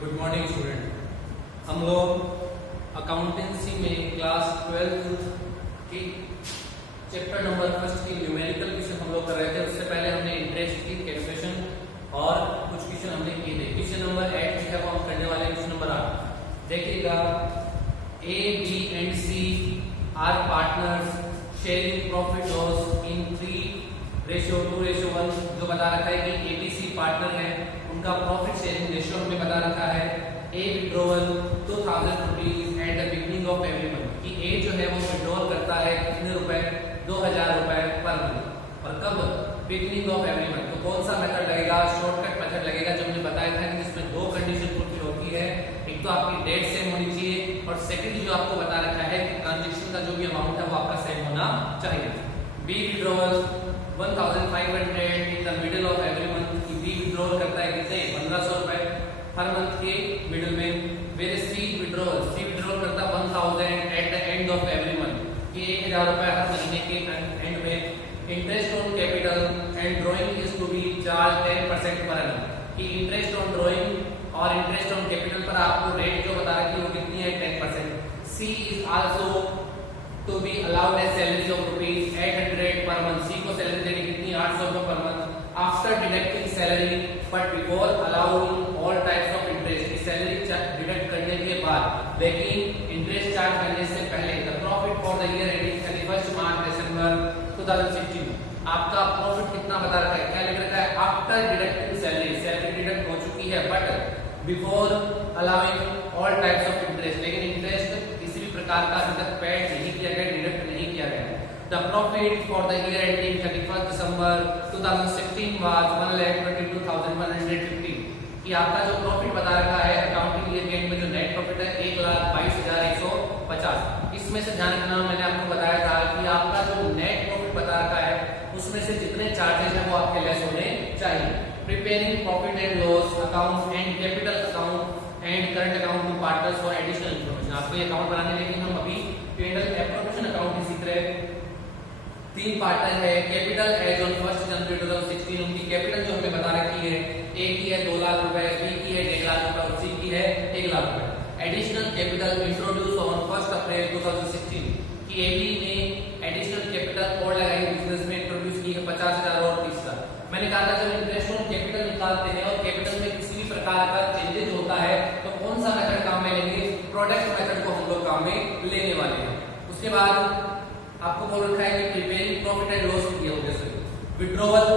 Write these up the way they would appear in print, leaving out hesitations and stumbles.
Good morning student. हम लोग accountancy में क्लास 12th की चैप्टर नंबर फर्स्ट की न्यूमेरिकल क्वेश्चन हम लोग कर रहे थे। उससे पहले हमने इंटरेस्ट की कैलकुलेशन और कुछ क्वेश्चन हमने किए थे। क्वेश्चन नंबर 8 जो है वो हम करने वाले हैं क्वेश्चन नंबर 8। देखिएगा, A B and C are partners sharing profit loss in 3:2:1 जो बता रखा है कि एबीसी पार्टनर है, उनका प्रॉफिट शेयरिंग रेशियो हमें बता रखा है। A withdrawal 2000 rupees at the beginning of every month, कि ए जो है वो विड्रॉल करता है कितने रुपए, 2000 रुपए पर मंथ। और कब? Beginning of every month. तो कौन सा मेथड लगेगा? शॉर्टकट मेथड लगेगा, जो हमने बताया था कि जिसमें दो कंडीशन फुलफिल होती है। एक तो आपकी डेट सेम होनी चाहिए, और सेकंड जो आपको बता रखा है कि ट्रांजैक्शन का जो भी अमाउंट है वो आपका सेम होना चाहिए। B withdrawal 1500 in the middle of every month, की बी विड्रॉल करता है कितने, 1500 रुपए हर मंथ के मिडिल में। वेर सी विड्रॉल करता है 1000 at the end of every month, कि 1000 रुपए हर महीने के एंड में। Interest on capital and drawing is to be charge 10% per annum, कि इंटरेस्ट ऑन ड्राइंग और इंटरेस्ट ऑन कैपिटल पर आपको रेट जो बता रखी है वो कितनी है, 10%। She is also to be allowed as salary of rupees 800 per month. C को सैलरी देनी कितनी, 800 रुपए per month after deducting salary but before allowing all types of interest, की सैलरी डिडक्ट करने के बाद लेकिन इंटरेस्ट चार्ज करने से पहले। The profit for the year ending 31 मार्च दिसंबर 2016, आपका प्रॉफिट कितना बता रखा है, क्या लिख रखा है, after deducting salary, salary deduct हो चुकी है but before allowing all types of interest, लेकिन इंटरेस्ट किसी भी प्रकार का अभी तक पेड नहीं किया गया, डिडक्ट नहीं किया गया। The profit for the year ending 31 December 2016 was 1,22,150, कि आपका जो प्रॉफिट बता रखा है अकाउंटिंग ईयर के एंड में जो नेट प्रॉफिट है 1,22,150। इसमें से ध्यान रखना, मैंने आपको बताया था कि आपका जो नेट प्रॉफिट बता रखा है उसमें से जितने चार्जेस हैं वो आपके लेस होने चाहिए। Preparing profit and loss account and capital account and current account to partners for additional information, आपको ये अकाउंट बनाने, लेकिन हम अभी पेंडल एप्रोप्रिएशन अकाउंट सीख रहे हैं। 3 पार्टनर है। कैपिटल एज ऑन 1 जनवरी 2016, उनकी कैपिटल जो हमें बता रखी है, ए की है 2 लाख रुपए, बी की है 1.5 लाख रुपए और सी की है 1 लाख रुपए। Additional capital introduce on 1 April 2016, कि एबी ने एडिशनल कैपिटल और लगाई बिजनेस में इंट्रोड्यूस की है 50,000 और 30,000। मैंने कहा था जब इंटरेस्ट ऑन कैपिटल निकालते हैं और कैपिटल में किसी भी प्रकार का चेंजेस होता है तो कौन सा मेथड काम में लेंगे, प्रोडक्ट मेथड को हम लोग काम में लेने वाले हैं। उसके बाद आपको बोल रखा है कि प्रिपेयरिंग प्रॉफिट एंड लॉस किया हो, जैसे विड्रॉवल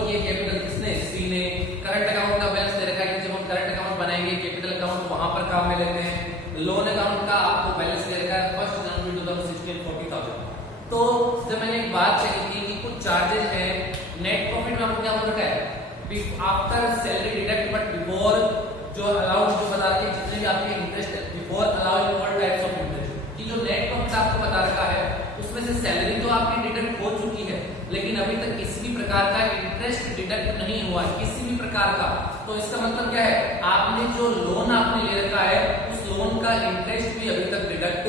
की कैपिटल किसने, सी ने। करंट अकाउंट का बैलेंस दे रखा है कि जब हम करंट अकाउंट बनाएंगे कैपिटल अकाउंट वहां पर काम में लेते हैं। लोन अकाउंट का आपको बैलेंस दे रखा है 1 जनवरी 2016 40,000। तो जब मैंने एक बात कही थी कि कुछ चार्जेस है नेट प्रॉफिट में आपको क्या बोल रखा है, after salary deduct but before जो अलाउड जो बता रहे जितने भी आपके interest before allowing all types of interest, कि जो नेट प्रॉफिट आपको बता रखा है उसमें से सैलरी तो आपकी डिडक्ट हो चुकी है, लेकिन अभी तक किसी भी प्रकार का इंटरेस्ट डिडक्ट नहीं हुआ है, किसी भी प्रकार का। तो इसका मतलब क्या है, आपने जो लोन आपने ले रखा है उस लोन का इंटरेस्ट भी अभी तक डिडक्ट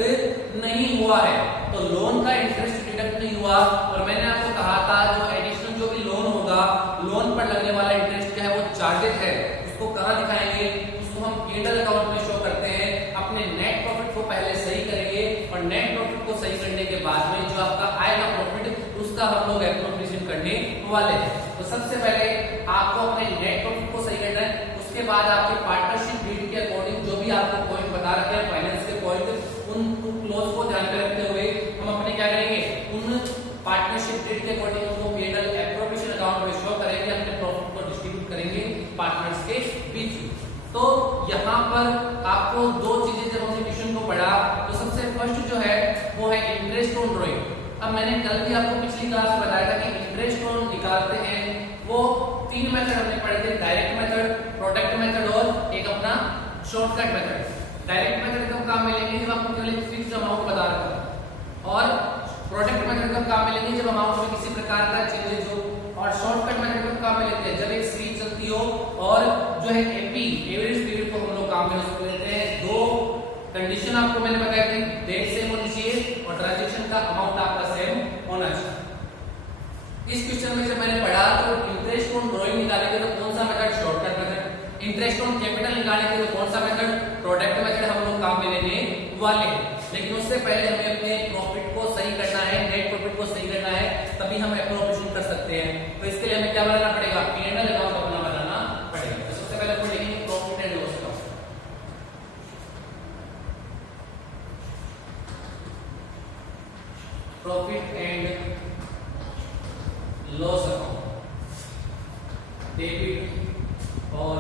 नहीं हुआ है। तो लोन का इंटरेस्ट डिडक्ट नहीं हुआ, और मैंने आपको कहा था जो एडिशनल जो भी लोन होगा, लोन पर लगने वाला इंटरेस्ट क्या है, वो चार्जेस है, उसको कहां दिखाएंगे, उसको हम P&L अकाउंट में शो करते हैं। अपने नेट प्रॉफिट को पहले सही करेंगे और नेट प्रॉफिट को सही करने के बाद में जो आपका आएगा प्रॉफिट उसका हम लोग एप्रोप्रिएशन करने वाले हैं। तो सबसे पहले आपको अपने नेट प्रॉफिट को सही करना है, उसके बाद आपके पार्टनरशिप डीड के अकॉर्डिंग जो भी आपको पॉइंट बता रखे हैं फाइनेंस के पॉइंट, उन क्लॉज को ध्यान में रखते हुए हम अपने क्या करेंगे, उन पार्टनरशिप डीड के अकॉर्डिंग उनको P&L एप्रोप्रिएशन अकाउंट में शो करेंगे, अपने प्रॉफिट को डिस्ट्रीब्यूट करेंगे पार्टनर्स के बीच में। तो यहाँ पर आपको दो चीजें जब हमने क्वेश्चन को पढ़ा तो सबसे फर्स्ट जो है वो है इंटरेस्ट ऑन ड्राइंग। अब मैंने कल भी आपको पिछली क्लास में बताया था कि इंटरेस्ट ऑन निकालते हैं वो 3 मेथड हमने पढ़े थे, डायरेक्ट मेथड, प्रोडक्ट मेथड और एक अपना शॉर्टकट मेथड। डायरेक्ट मेथड कब काम में लेंगे, जब आपको केवल एक फिक्स्ड अमाउंट बता रखा है, और प्रोडक्ट मेथड कब काम में लेंगे, जब अमाउंट में किसी प्रकार का चेंजेस हो, और शॉर्टकट मेथड कब काम में लेते हैं, जब एक सीरीज चलती हो और जो है एपी एवरेज पीरियड को हम लोग काम में उसको लेते हैं। दो कंडीशन आपको मैंने बताया थी, डेट सेम होनी चाहिए और ट्रांजैक्शन का अमाउंट आपका सेम होना चाहिए। इस क्वेश्चन में जब मैंने पढ़ा तो इंटरेस्ट ऑन ड्राइंग निकालेंगे तो कौन सा method, shortcut method. Interest interest on capital निकालने के लिए कौन सा मेथड, प्रोडक्ट मेथड हम लोग काम में लेने वाले हैं। लेकिन उससे पहले हमें अपने प्रॉफिट को सही करना है, नेट प्रॉफिट को सही करना है, तभी हम एप्रोप्रिएशन कर सकते हैं। तो इसके लिए हमें क्या बनाना पड़ेगा, P&L अकाउंट अपना बनाना पड़ेगा। तो सबसे पहले हम लिखेंगे profit and loss account. Profit and loss account, debit और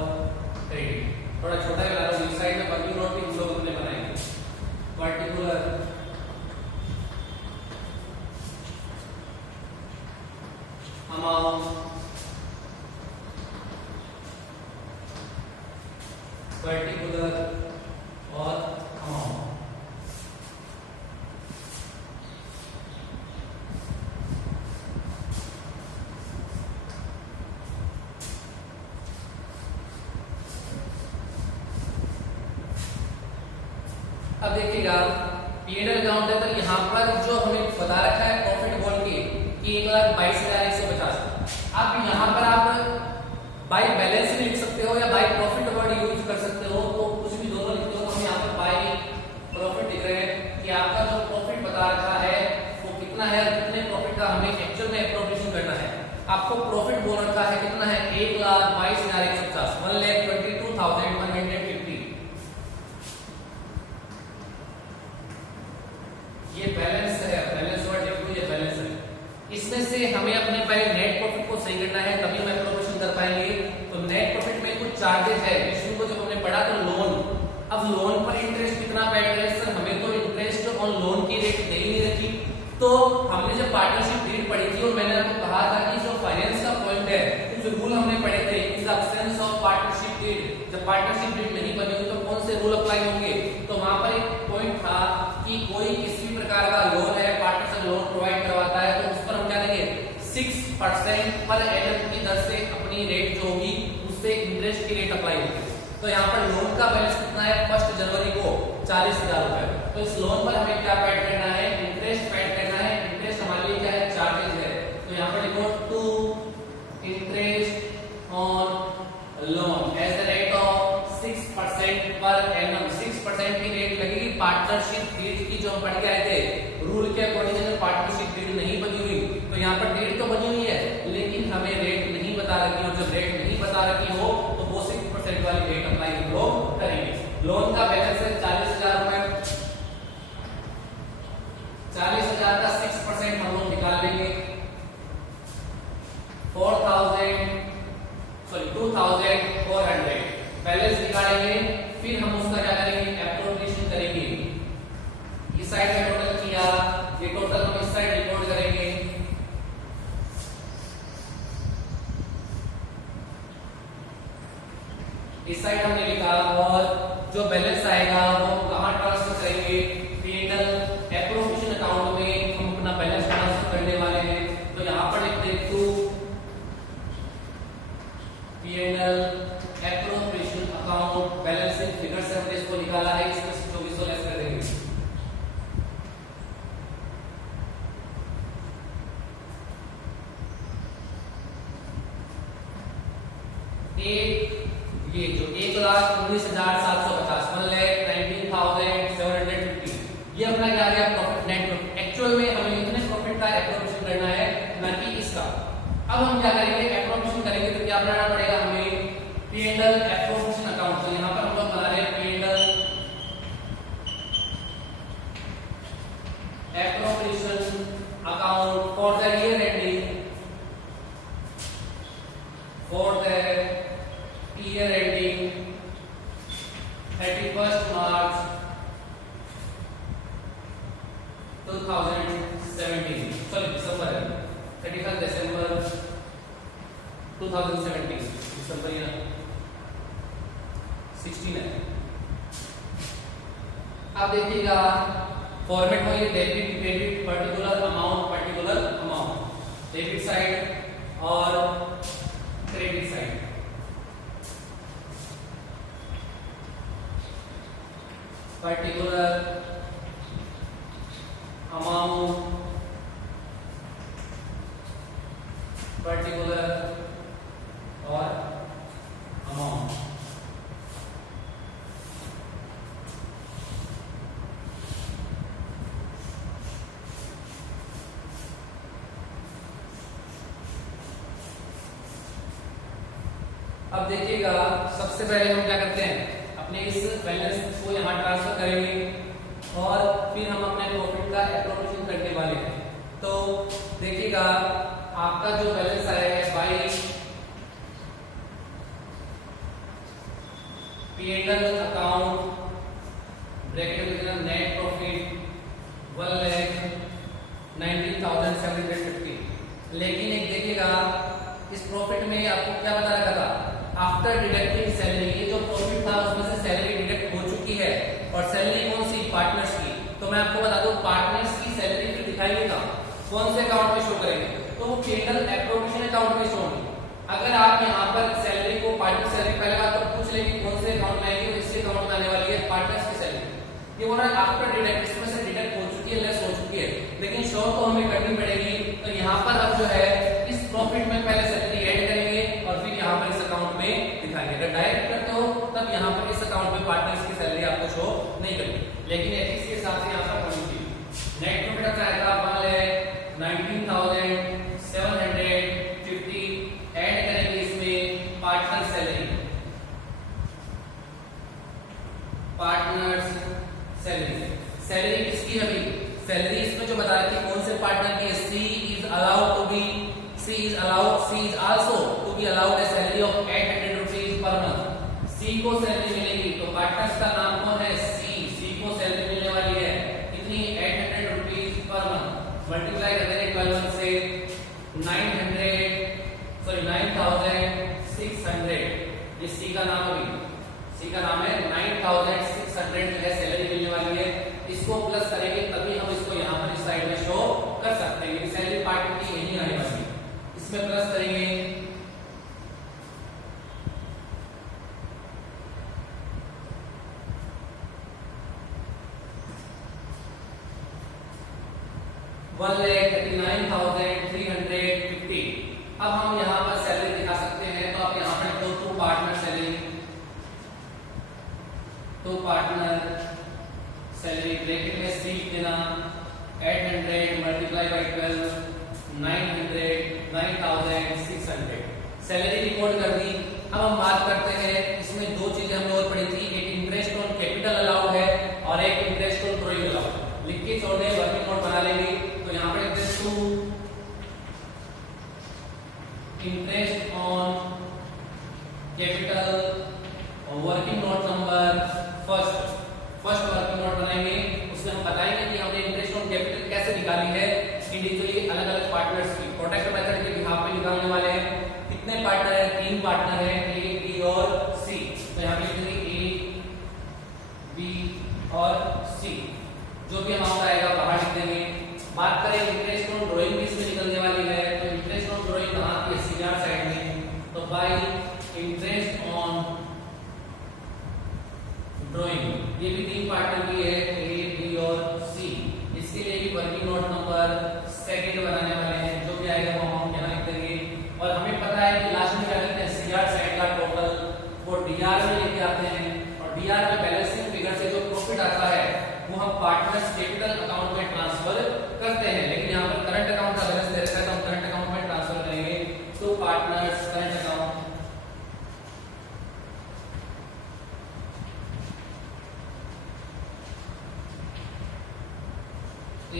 क्रेडिट। थोड़ा छोटा बना रहा हूं, इस साइड में वर्किंग नोट भी हम लोग अपने बनाएंगे। पर्टिकुलर अमाउंट, पर्टिकुलर और अमाउंट। अब देखिएगा P&L अकाउंट है, तो यहाँ पर जो हमें बता रखा है प्रॉफिट बोल के कि 1,22,150। अब यहाँ पर आप बाय बैलेंस भी लिख सकते हो या बाय प्रॉफिट वर्ड यूज कर सकते हो, तो कुछ भी दोनों लिखते हो। हम यहाँ पर बाय प्रॉफिट लिख रहे हैं कि आपका जो प्रॉफिट बता रखा है वो कितना है, कितने प्रॉफिट का हमें एक्चुअल में एप्रोप्रिएशन करना है। आपको प्रॉफिट बोल रखा है कितना है, 1,22,150, 1,22,150। ये बैलेंस है, बैलेंस वर्ड लिख लो, ये बैलेंस है। इसमें से हमें अपने पहले नेट प्रॉफिट को सही करना है, तभी हम एप्रोप्रिएशन कर पाएंगे। तो नेट प्रॉफिट में कुछ चार्जेस है, इसको जब हमने पढ़ा तो लोन, अब लोन पर इंटरेस्ट कितना पेड है सर, हमें तो इंटरेस्ट ऑन लोन की रेट दे ही नहीं रखी। तो हमने जब पार्टनरशिप डीड पढ़ी थी और मैंने आपको कहा था कि जो फाइनेंस का पॉइंट है, कुछ रूल हमने पढ़े थे, is absence of partnership deed. जब पार्टनरशिप डीड नहीं बनी तो कौन से रूल अप्लाई होंगे, तो वहां पर एक पॉइंट था कि कोई किसी प्रकार का लोन है, पार्टनर लोन प्रोवाइड करवाता है, तो उस पर हम क्या देंगे, 6% पर एनम की दर से अपनी रेट जो होगी उससे इंटरेस्ट की रेट अप्लाई होगी। तो यहाँ पर लोन का बैलेंस कितना है 1 जनवरी को 40,000 रुपए। तो इस लोन पर हमें क्या पेड करना है, इंटरेस्ट पेड करना है। इंटरेस्ट हमारे लिए क्या है, चार्जेस है। तो यहाँ पर लिखो to interest on loan as the rate of 6% per annum. 6% की रेट लगेगी पार्टनरशिप डीड की, जो हम पढ़ के आए थे रूल के अकॉर्डिंग। अगर पार्टनरशिप डीड नहीं बनी हुई तो यहाँ पर डीड तो बनी हुई है लेकिन हमें रेट नहीं बता रखी, और जब रेट नहीं बता रखी हो तो वो 6% वाली रेट अप्लाई हम लोग करेंगे। लोन का बैलेंस है 40,000 रुपए, 40,000 का 6% हम लोग निकाल लेंगे, 2,400 बैलेंस निकालेंगे। फिर हम उसका क्या करेंगे, एप्रोप्रिएशन करेंगे। इस साइड में टोटल किया, ये टोटल हम इस साइड रिकॉर्ड करेंगे। इस साइड हमने लिखा, और जो बैलेंस आएगा वो कहां ट्रांसफर करेंगे, P&L एप्रोप्रिएशन अकाउंट में हम अपना बैलेंस ट्रांसफर करने वाले हैं। तो यहाँ पर लिख दे to P&L appropriation account, balancing figure से हमने इसको निकाला है, इसमें से 2400 लेस कर देंगे। ये जो 1,19,750, 1,19,750, ये अपना क्या आ गया प्रॉफिट, नेट प्रॉफिट। एक्चुअल में हमें इतने प्रॉफिट का एप्रोप्रिएशन करना है, ना कि इसका। अब हम क्या करेंगे, एप्रोप्रिएशन करेंगे तो क्या बनाना पड़ेगा हमें, P&L एप्रोप्रिएशन अकाउंट। तो यहाँ पर हम लोग बना रहे हैं P&L appropriation account for the year ending, for the year ending 31st March 2017, sorry दिसंबर है, 31 दिसंबर 2017, दिसंबर या 16 है। अब देखिएगा फॉर्मेट में ये debit credit, particular amount, debit side और credit side. Particular amount, particular और अमाउंट। अब देखिएगा, सबसे पहले हम क्या करते हैं, अपने इस बैलेंस को यहाँ ट्रांसफर करेंगे और फिर हम अपने प्रॉफिट का एप्रोप्रिएशन करने वाले हैं। तो देखिएगा, आपका जो बैलेंस आया है बाई P&L अकाउंट ब्रैकेट में लिखना नेट प्रॉफिट 1,19,750। लेकिन एक देखिएगा, इस प्रॉफिट में आपको क्या बता रखा था, आफ्टर डिडक्टिंग सैलरी, ये जो प्रॉफिट था उसमें से सैलरी डिडक्ट हो चुकी है। और सैलरी कौन सी, पार्टनर्स की। तो मैं आपको बता दूं, पार्टनर्स की सैलरी फिर दिखाएंगे कहां, कौन से अकाउंट में शो करेंगे, तो वो P&L एप्रोप्रिएशन अकाउंट में शो होंगे। अगर आप यहाँ पर सैलरी को पार्टनर सैलरी पहले बात तो पूछ लेंगे कौन से अकाउंट में आएगी, इसी अकाउंट में आने वाली है पार्टनर्स की सैलरी। ये बोल रहा है आफ्टर डिडक्ट, इसमें से डिडक्ट हो चुकी है, लेस हो चुकी है, लेकिन शो तो हमें करनी पड़ेगी। तो यहाँ पर अब जो है इस प्रॉफिट में पहले सैलरी ऐड करेंगे और फिर यहाँ पर इस अकाउंट में दिखाएंगे। अगर डायरेक्ट करते हो तब यहाँ पर इस अकाउंट में पार्टनर्स की सैलरी आपको शो नहीं करेगी, लेकिन एथिक्स के हिसाब से यहाँ पर होनी चाहिए। नेट प्रॉफिट आता है 19,750, ऐड करेंगे इसमें partner salary, partners salary. Salary किसकी है अभी, सैलरी इसमें जो बता रही थी कौन से पार्टनर की, C is also to be allowed a salary of 800 rupees per month. C को सैलरी मिलेगी, तो पार्टनर्स का नाम कौन है, सी को सैलरी मिलने वाली है कितनी, 800 रुपीज पर मंथ। मल्टीप्लाई कर देंगे 12 से 9,600, ये सी का नाम है, सी का नाम है 9,600 जो है सैलरी मिलने वाली है। इसको प्लस करेंगे तभी हम इसको यहाँ पर इस साइड में शो कर सकते हैं, सैलरी पार्ट की यही आने वाली है, इसमें प्लस करेंगे 1,39,350। अब हम यहाँ पर सैलरी दिखा सकते हैं, तो आप यहाँ पर to partner salary, to partner salary bracket में सी देना 800 मल्टीप्लाई बाई 12 9,600 सैलरी रिकॉर्ड कर दी। अब हम बात करते हैं, इसमें दो चीजें हमने और पढ़ी थी, एक इंटरेस्ट ऑन कैपिटल अलाउड है और एक इंटरेस्ट ऑन ड्रॉइंग अलाउड। लिख के छोड़ने वर्किंग नोट बना लेंगे, तो यहाँ पर इंटरेस्ट ऑन कैपिटल और working note number first working note बनाएंगे, उसमें हम बताएंगे कि हमने इंटरेस्ट ऑन कैपिटल कैसे निकाली है इंडिविजुअली अलग अलग पार्टनर्स की। प्रोडक्ट मेथड के बिहाफ पे निकालने वाले हैं। कितने पार्टनर है, 3 पार्टनर है, ए, बी और सी। तो यहाँ पे लिखेंगे ए, बी और सी, जो भी अमाउंट आएगा बाहर लिख देंगे। बात करें इंटरेस्ट ऑन ड्रॉइंग भी इसमें निकलने वाली है, तो इंटरेस्ट ऑन ड्रॉइंग कहाँ की है, सीआर साइड में, तो बाई इंटरेस्ट ऑन ड्रॉइंग, ये भी 3 पार्टनर की है, ए, बी और सी। इसके लिए भी वर्किंग नोट नंबर सेकंड बनाने वाले हैं, जो भी आएगा वो हम यहाँ लिख देंगे। और हमें पता है कि लास्ट में क्या लिखते हैं, सीआर साइड का टोटल वो डीआर में लेके आते हैं, और डीआर में बैलेंसिंग फिगर से जो प्रॉफिट आता है वो हम पार्टनर्स कैपिटल अकाउंट में ट्रांसफर करते हैं। लेकिन यहाँ पर करंट अकाउंट का बैलेंस दे रखा है, तो हम करंट अकाउंट में ट्रांसफर करेंगे। तो पार्टनर्स करंट अकाउंट ए,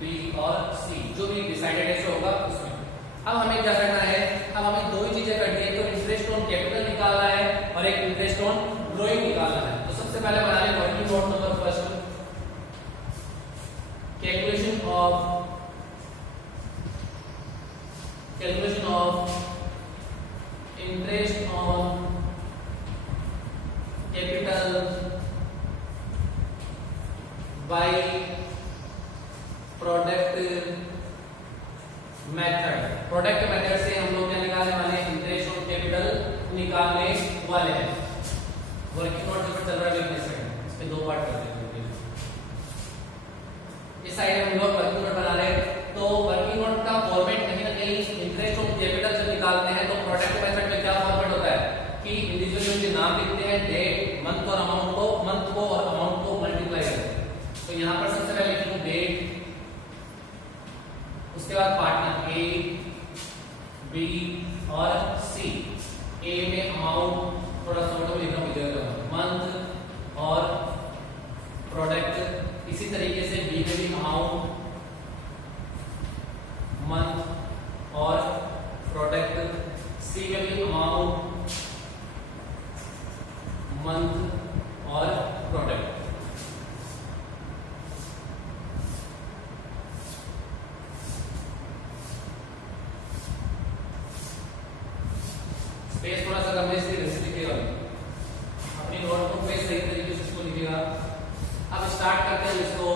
बी और सी, जो भी डिसाइडेड है होगा उसमें। अब हमें क्या करना है, अब हमें दो ही चीजें करनी है, तो इंटरेस्ट ऑन कैपिटल निकालना है और एक इंटरेस्ट ऑन ड्रॉइंग निकालना है। तो सबसे पहले बना लें working note number first, calculation of interest on capital by product method से हम लोग क्या निकालने वाले हैं, इंटरेस्ट ऑन कैपिटल निकालने वाले हैं। वर्किंग नोट जो चल रहा है इसके 2 पार्ट कर देंगे। इस साइड में हम लोग वर्किंग नोट बना रहे हैं, तो वर्किंग नोट का फॉर्मेट कहीं ना कहीं इंटरेस्ट ऑन कैपिटल जब निकालते हैं तो प्रोडक्ट मेथड में क्या फॉर्मेट होता है कि इंडिविजुअल के नाम लिखते हैं, डेट, मंथ और अमाउंट को और अमाउंट को मल्टीप्लाई करते हैं। तो यहाँ पर सबसे पहले लिखूं डेट, उसके बाद पार्टनर ए, बी और सी, ए में अमाउंट थोड़ा शॉर्ट में लिखना मुझे मंथ और प्रोडक्ट, इसी तरीके से बी में भी अमाउंट मंथ और प्रोडक्ट, सी में भी अमाउंट मंथ और प्रोडक्ट। स्पेस थोड़ा सा कम है इसलिए ऐसे लिखिएगा, अपनी नोटबुक पे सही तरीके से इसको लिखिएगा। अब स्टार्ट करते हैं इसको।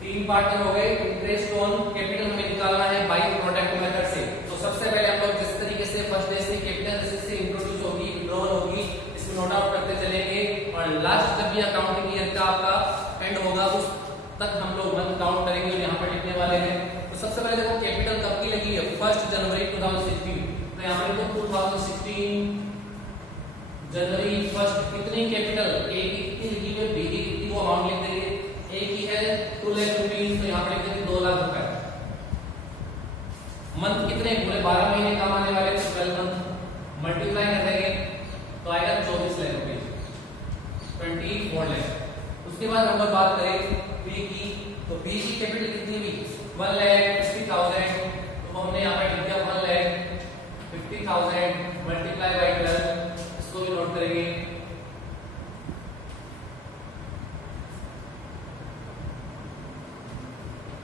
तीन पार्ट में हो गए। इंटरेस्ट ऑन कैपिटल हमें निकालना है बाय प्रोडक्ट मेथड से। तो सबसे पहले हम लोग जिस तरीके से फर्स्ट डे से कैपिटल से इंट्रोड्यूस होगी, विड्रॉल होगी, इसको नोट आउट करते चलेंगे और लास्ट जब भी अकाउंटिंग ईयर का आपका एंड होगा उस तक हम लोग मंथ काउंट करेंगे और यहाँ पर लिखने वाले हैं। तो सबसे पहले देखो कैपिटल कब की लगी है, 1 जनवरी 2016। तो यहाँ पर देखो 2016 जनवरी 1 कितनी कैपिटल, ए की कितनी लिखी है, बी की कितनी, वो अमाउंट लिख देंगे। ए की है 2 लाख रुपीस, तो यहाँ पर लिख देंगे 2 लाख रुपए। मंथ कितने, पूरे 12 महीने काम आने वाले, 12 मंथ मल्टीप्लाई कर देंगे तो आएगा 24 लाख रुपीस, 24 लाख। उसके बाद हम लोग बात करें बी की, तो बी की कैपिटल कितनी हुई, 1,50,000। तो हमने यहाँ पे लिख दिया 1,50,000 मल्टीप्लाई बाय 12, इसको भी नोट करेंगे।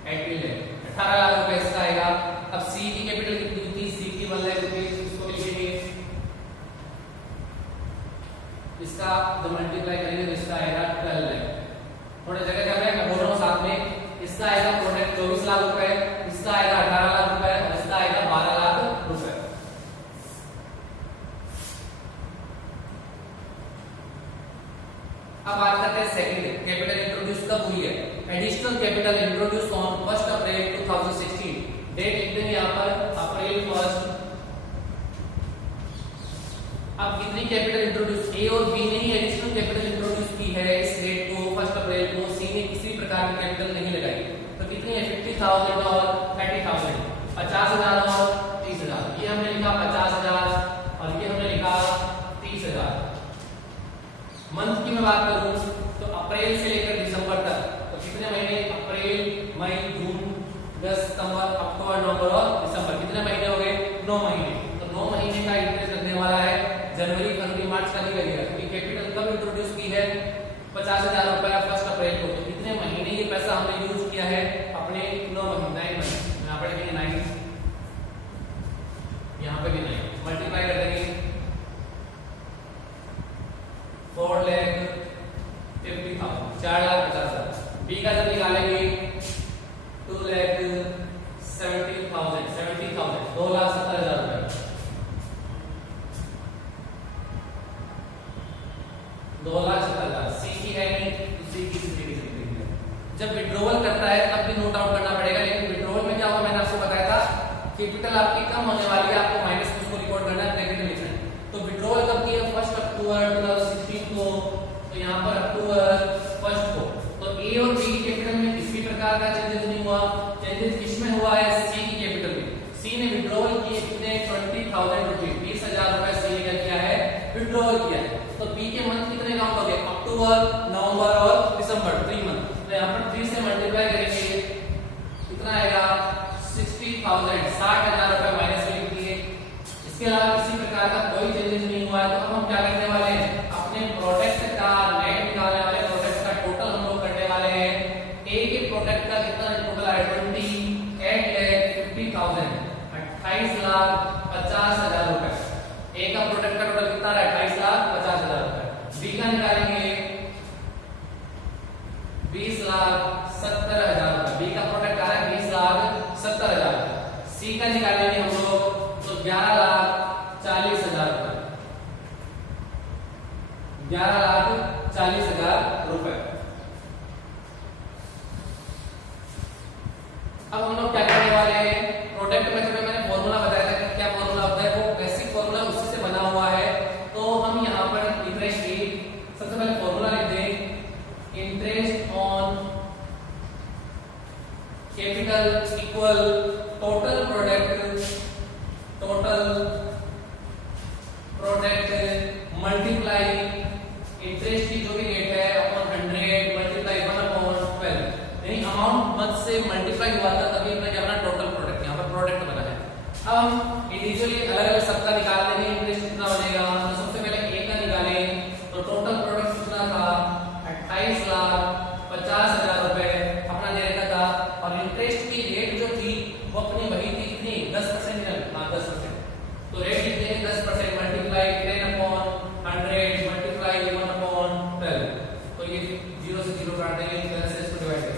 है 18 लाख रुपए इसका आएगा। अब सी की कैपिटल कितनी थी, सी की 1 लाख रुपए, इसको लिखेंगे। इसका जो मल्टीप्लाई करेंगे तो इसका आएगा 12 लाख। थोड़ा जगह क्या है मैं बोल रहा हूँ साथ में, इसका आएगा प्रोडक्ट 24 लाख रुपए, इसका आएगा 18 लाख रुपए और इसका आएगा 12 लाख रुपए। अब बात करते हैं सेकंड, कैपिटल इंट्रोड्यूस कब हुई है। Additional capital introduce on 1 April 2016। Date लिख देंगे यहाँ पर अप्रैल 1। अब कितनी कैपिटल इंट्रोड्यूस, ए और बी ने ही एडिशनल कैपिटल इंट्रोड्यूस की है इस डेट को 1 अप्रैल को, सी ने किसी प्रकार की कैपिटल नहीं लगाई। तो कितनी है, 50,000 और 30,000, 50,000 और 30,000। ये हमने लिखा 50,000 और ये हमने लिखा 30,000। मंथ की मैं बात करूं तो अप्रैल से लेकर दिसंबर तक, तो कितने महीने, अप्रैल, मई, जून, अगस्त, सितंबर, अक्टूबर, नवंबर और दिसंबर, कितने महीने हो गए, 9 महीने। तो 9 महीने का इंटरेस्ट लगने वाला है जनवरी, फरवरी, मार्च का नहीं लगेगा, क्योंकि कैपिटल कब इंट्रोड्यूस की है, 50,000 रुपया 1 अप्रैल को। तो कितने महीने ये पैसा हमने यूज किया है, अपने 9 महीने, यहाँ पर लिखेंगे 9, यहाँ पे भी 9, मल्टीप्लाई कर देंगे 4,50,000, 4,50,000। बी का जब निकालेंगे 2,70,000, 2,70,000 रुपए, 2,70,000। सी की है नहीं, सी की जब विड्रॉवल करता है तब भी नोट आउट करना पड़ेगा, लेकिन विड्रॉवल में क्या हुआ मैंने आपको बताया था, कैपिटल आपकी कम होने वाली है, आपको माइनस में उसको रिकॉर्ड करना है, ब्रैकेट में लिखना है। तो विड्रॉवल कब किया, 1 अक्टूबर 2016 को, तो यहाँ पर अक्टूबर 1 को। तो ए और बी की कैपिटल में किसी प्रकार का चेंजेस नहीं हुआ, चेंजेस किसमें हुआ है, सी की कैपिटल में। सी ने विड्रॉवल किए कितने, 20,000 रुपए, 20,000 रुपए सी ने क्या किया है, विड्रॉवल किया है। तो बी के मंथ कितने काउंट हो गए, अक्टूबर, नवंबर और दिसंबर, 3 मंथ। तो यहाँ पर 3 से मल्टीप्लाई करेंगे, कितना आएगा, 60,000, 60,000 रुपए माइनस में लिख दिए। इसके अलावा किसी प्रकार का कोई चेंजेस नहीं हुआ है। तो अब हम क्या करने वाले हैं, अपने प्रोडक्ट का नेट निकालने वाले, प्रोडक्ट का टोटल हम लोग करने वाले हैं। ए के प्रोडक्ट का कितना टोटल है, 28,50,000, 28,50,000 रुपए। ए का प्रोडक्ट का टोटल कितना है, 28,50,000 रुपए। बी का निकालेंगे 20,70,000 रुपए, बी का प्रोडक्ट आ रहा है 20,70,000। सी का निकालेंगे हम लोग तो 11,40,000 रुपए, 11,40,000 रुपए। अब हम लोग क्या करने वाले हैं, प्रोडक्ट मेथड में मैंने फॉर्मूला बताया था कि क्या फॉर्मूला होता है, वो बेसिक फॉर्मूला उसी से बना हुआ है। तो हम यहाँ पर इंटरेस्ट की सबसे पहले फॉर्मूला लिख दें, interest on capital equal total product multiply interest की जो भी रेट है अपॉन 100 मल्टीप्लाई 1/12, यानी अमाउंट मत से मल्टीप्लाई हुआ था तभी हमने क्या बना टोटल प्रोडक्ट, यहाँ पर प्रोडक्ट बना है। अब हम इंडिविजुअली अलग अलग सबका निकाल लेंगे, इंटरेस्ट कितना बनेगा। तो सबसे पहले ए का निकालें, तो टोटल प्रोडक्ट कितना था 28,50,000 रुपए अपना दे रखा था, और इंटरेस्ट की रेट जो थी वो अपनी वही थी कितनी 10%, हाँ 10%। तो रेट कितनी है 10%, मल्टीप्लाई 10/100 मल्टीप्लाई 1/12, तो ये 0 से 0 काट देंगे, इस तरह से इसको डिवाइड करेंगे।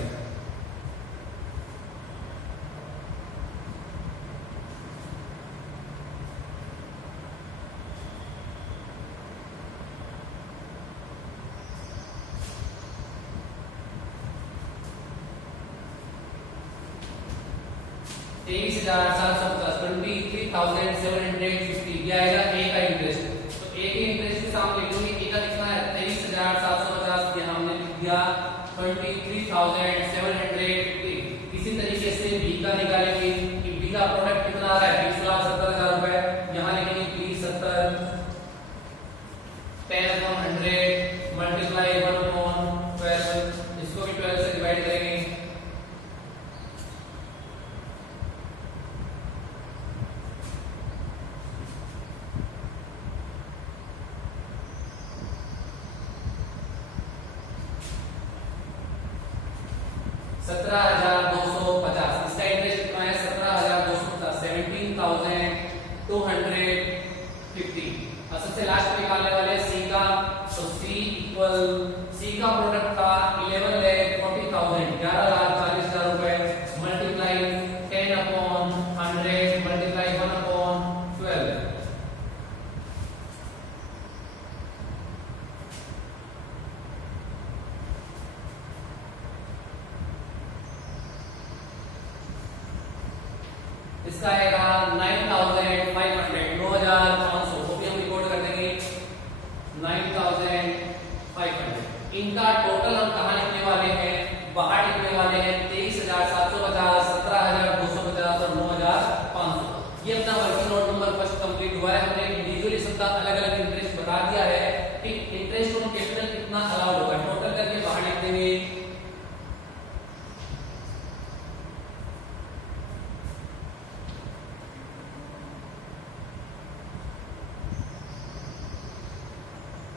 $23,750 23,750 ये आएगा ए का इंटरेस्ट। तो ए के इंटरेस्ट के सामने लिखोगे ए का कितना है 23,750, यहाँ हमने लिख दिया 23,750। इसी तरीके से बी का निकालेंगे कि बी का प्रोडक्ट कितना आ रहा है 20,70,000 रुपए, यहाँ लिखेंगे प्लीज 70 10/100 मल्टीप्लाई 1/12, इसको भी 12 से डिवाइड करेंगे। $17,250, इसका इंटरेस्ट कितना है 17,250, 17,250। और सबसे लास्ट में निकालने वाले सी का, तो सी का प्रोडक्ट था 11,40,000 11,40,000 रुपए, मल्टीप्लाई 10/100 मल्टीप्लाई 1/12। इसका आएगा 9,500 9,500, वो भी हम रिकॉर्ड कर देंगे 9,500। इनका